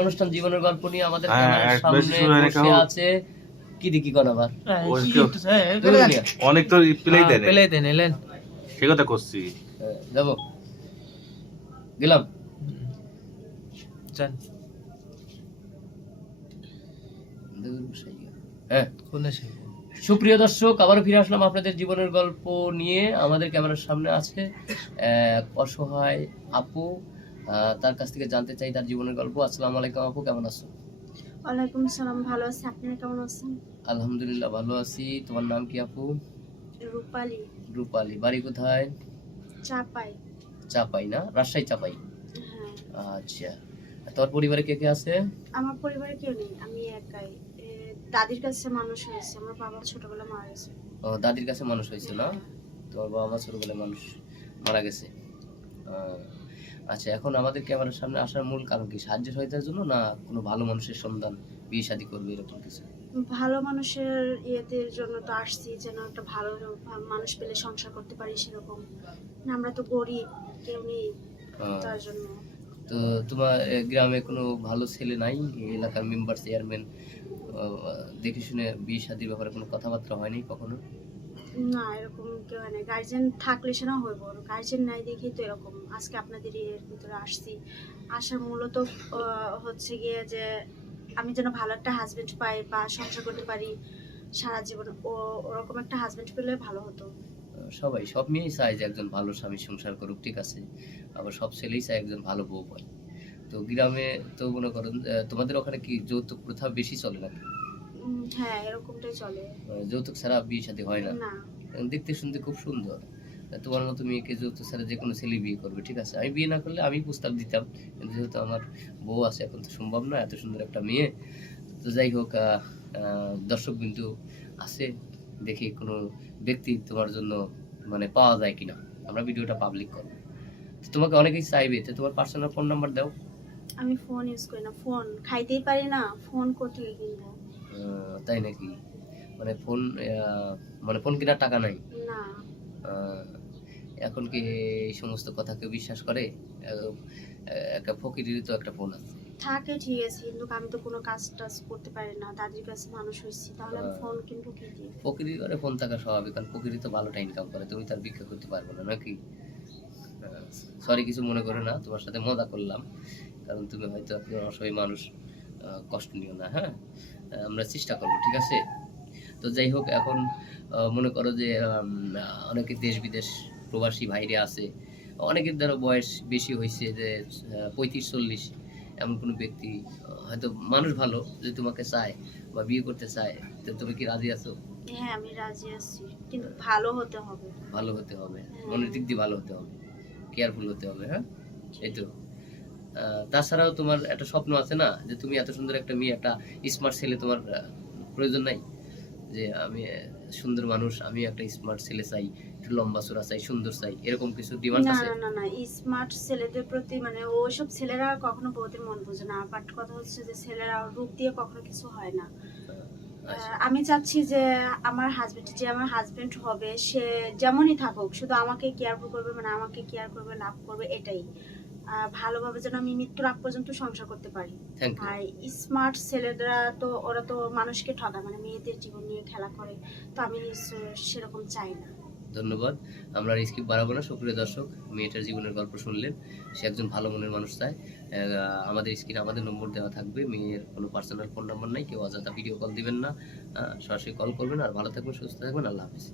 অনুষ্ঠান জীবনের গল্প নিয়ে আমাদের হ্যাঁ, ক্যামেরার সামনে বসে আছে কি দেখি কোন আবার? অনেক তো প্লেই দেয় পেলে দেন এলেন। সে কথা করছি। হ্যাঁ, যাব। গেলাম। যান। হ্যাঁ। কোনে সুপ্রিয় দর্শক আবারও ফিরে আসলাম আপনাদের জীবনের গল্প নিয়ে। আমাদের ক্যামেরার সামনে আছে অসহায় আপু তার কাছ থেকে জানতে চাই তার জীবনের গল্প। আসসালামু আলাইকুম আপু কেমন আছো? ওয়ালাইকুম সালাম ভালো আছি। আপনারা কেমন আছেন? আলহামদুলিল্লাহ ভালো আছি। তোমার নাম কি আপু? রূপালি। রূপালী। বাড়ি কোথায়? চাপাই। চাপাই না? রাজশাহী চাপাই? হ্যাঁ। আচ্ছা। তোর পরিবারে কে কে আছে? আমার পরিবারে কেউ নেই আমি একাই। দাদির কাছে মানুষ হয়েছে আমার বাবা ছোটবেলা মারা গেছে। ও, দাদির কাছে মানুষ হয়েছে না? তোমার বাবা মা ছোটবেলায় মানুষ মারা গেছে। আচ্ছা এখন আমাদের ক্যামেরার সামনে আসার মূল কারণ কি? সাহায্য সহায়তার জন্য না কোনো ভালো মানুষের সন্ধান বিয়ে শাদী করবে এরকম কিছু? ভালো মানুষের ইয়েদের জন্য তো আসছি যেন একটা ভালো মানুষ পেলে সংসার করতে পারি সেরকম। আমরা তো গরিব কেউ নেই তার জন্য। তো তোমার গ্রামে কোনো ভালো ছেলে নাই? এলাকার মেম্বার চেয়ারম্যান দেখে শুনে বিয়ে শাদীর ব্যাপারে কোনো কথাবার্তা হয়নি কখনো? না, এরকম কেউ হয় না গার্জেন থাকলে সেটা হইব। গার্জেন নাই দেখেই তো এরকম। আজকে আপনাদের এর ভিতরে আসছি। আসার মূলত হচ্ছে গিয়ে যে আমি যেন ভালো একটা হাজবেন্ড পাই বা সংসার করতে পারি সারা জীবন, ও, ওরকম একটা হাজবেন্ড পেলে ভালো হতো। সবাই, সব মেয়েই চায় যে একজন ভালো স্বামী সংসার করুক, ঠিক আছে? আবার সব ছেলেই চায় একজন ভালো বউ পায়। তো গ্রামে তো মনে করেন তোমাদের ওখানে কি যৌতুক প্রথা বেশি চলে নাকি? হ্যাঁ এরকমটাই চলে। যৌতুক ছাড়া বিয়ে শাদী হয় না। না। দেখতে শুনতে খুব সুন্দর। তোমার মতো মেয়েকে যে কোনো ছেলে বিয়ে করবে ঠিক আছে? আমি বিয়ে না করলে আমি প্রস্তাব দিতাম। কিন্তু যেহেতু আমার বউ আছে এখন তো সম্ভব না এত সুন্দর একটা মেয়ে। তো যাই হোক দর্শক বিন্দু আছে দেখি কোনো ব্যক্তি তোমার জন্য মানে পাওয়া যায় কিনা। আমরা ভিডিওটা পাবলিক করব। তোমাকে অনেকেই চাইবে তো তোমার পার্সোনাল ফোন নাম্বার দাও। আমি ফোন ইউজ করি না ফোন খাইতেই পারি না ফোন কোথায় কিনবো? তাই নাকি? মানে ফোন মানে ফোন কেনার টাকা নাই? এখন কি এই সমস্ত কথা কেউ বিশ্বাস করে? একটা ফকিরেরই তো একটা ফোন আছে। থাকে ঠিক আছে কিন্তু আমি তো কোনো কাজ টাজ করতে পারি না। দাদির কাছে মানুষ হয়েছি তাহলে আমি। ফোন কিনবো কি দিয়ে? ফকিরি করে ফোন থাকা স্বাভাবিক কারণ ফকিরি তো ভালোটা ইনকাম করে। তুমি তার ভিক্ষা করতে পারবে না নাকি? সরি কিছু মনে করো না তোমার সাথে মজা করলাম কারণ তুমি হয়তো একজন অসহায় মানুষ। কষ্ট নিও না হ্যাঁ? আমরা চেষ্টা করব ঠিক আছে? তো যাই হোক এখন মনে করো যে অনেকে দেশ বিদেশ প্রবাসী ভাইরে আছে। অনেকের দ্বারা বয়স বেশি হয়েছে যে পঁয়ত্রিশ চল্লিশ এমন কোনো ব্যক্তি হয়তো মানুষ ভালো যে তোমাকে চায় বা বিয়ে করতে চায় তো তুমি কি রাজি আছো? হ্যাঁ আমি রাজি আছি। কিন্তু ভালো হতে হবে। ভালো হতে হবে। মনের দিক দিয়ে ভালো হতে হবে। কেয়ারফুল হতে হবে হ্যাঁ? এই তো। তাছাড়াও তোমার একটা স্বপ্ন আছে না যে তুমি এত সুন্দর একটা মেয়ে একটা স্মার্ট ছেলে তোমার প্রয়োজন নাই? যে আমি সুন্দর মানুষ আমি একটা স্মার্ট ছেলে চাই লম্বা চূড়া চাই সুন্দর চাই এরকম কিছু ডিমান্ড আছে? না না না স্মার্ট ছেলেদের প্রতি মানে ওইসব ছেলেরা কখনো বউদের মন বোঝে না বাট কথা হচ্ছে যে ছেলেরা রূপ দিয়ে কখনো কিছু হয় না। আচ্ছা, আমি চাচ্ছি যে আমার হাজবেন্ড যে আমার হাজবেন্ড হবে সে যেমনই থাকুক শুধু আমাকে কেয়ার করবে মানে আমাকে কেয়ার করবে লাভ করবে এটাই। ভালোভাবে যেন আমি মৃত্যুর আগ পর্যন্ত সংসার করতে পারি। আর স্মার্ট ছেলেরা তো ওরা তো মানুষকে ঠকায় মানে মেয়েদের জীবন নিয়ে খেলা করে তো আমি সেরকম চাই না। ধন্যবাদ। আমরা স্কিপ বাড়াবো না সুপ্রিয় দর্শক মেয়েটার জীবনের গল্প শুনলেন। সে একজন ভালো মনের মানুষ চায় আমাদের স্ক্রিনে আমাদের নম্বর দেওয়া থাকবে। মেয়ের কোনো পার্সোনাল ফোন নাম্বার নাই কেউ অযথা ভিডিও কল দিবেন না। সরাসরি কল করবেন আর ভালো থাকবেন সুস্থ থাকবেন। আল্লাহ হাফিজ।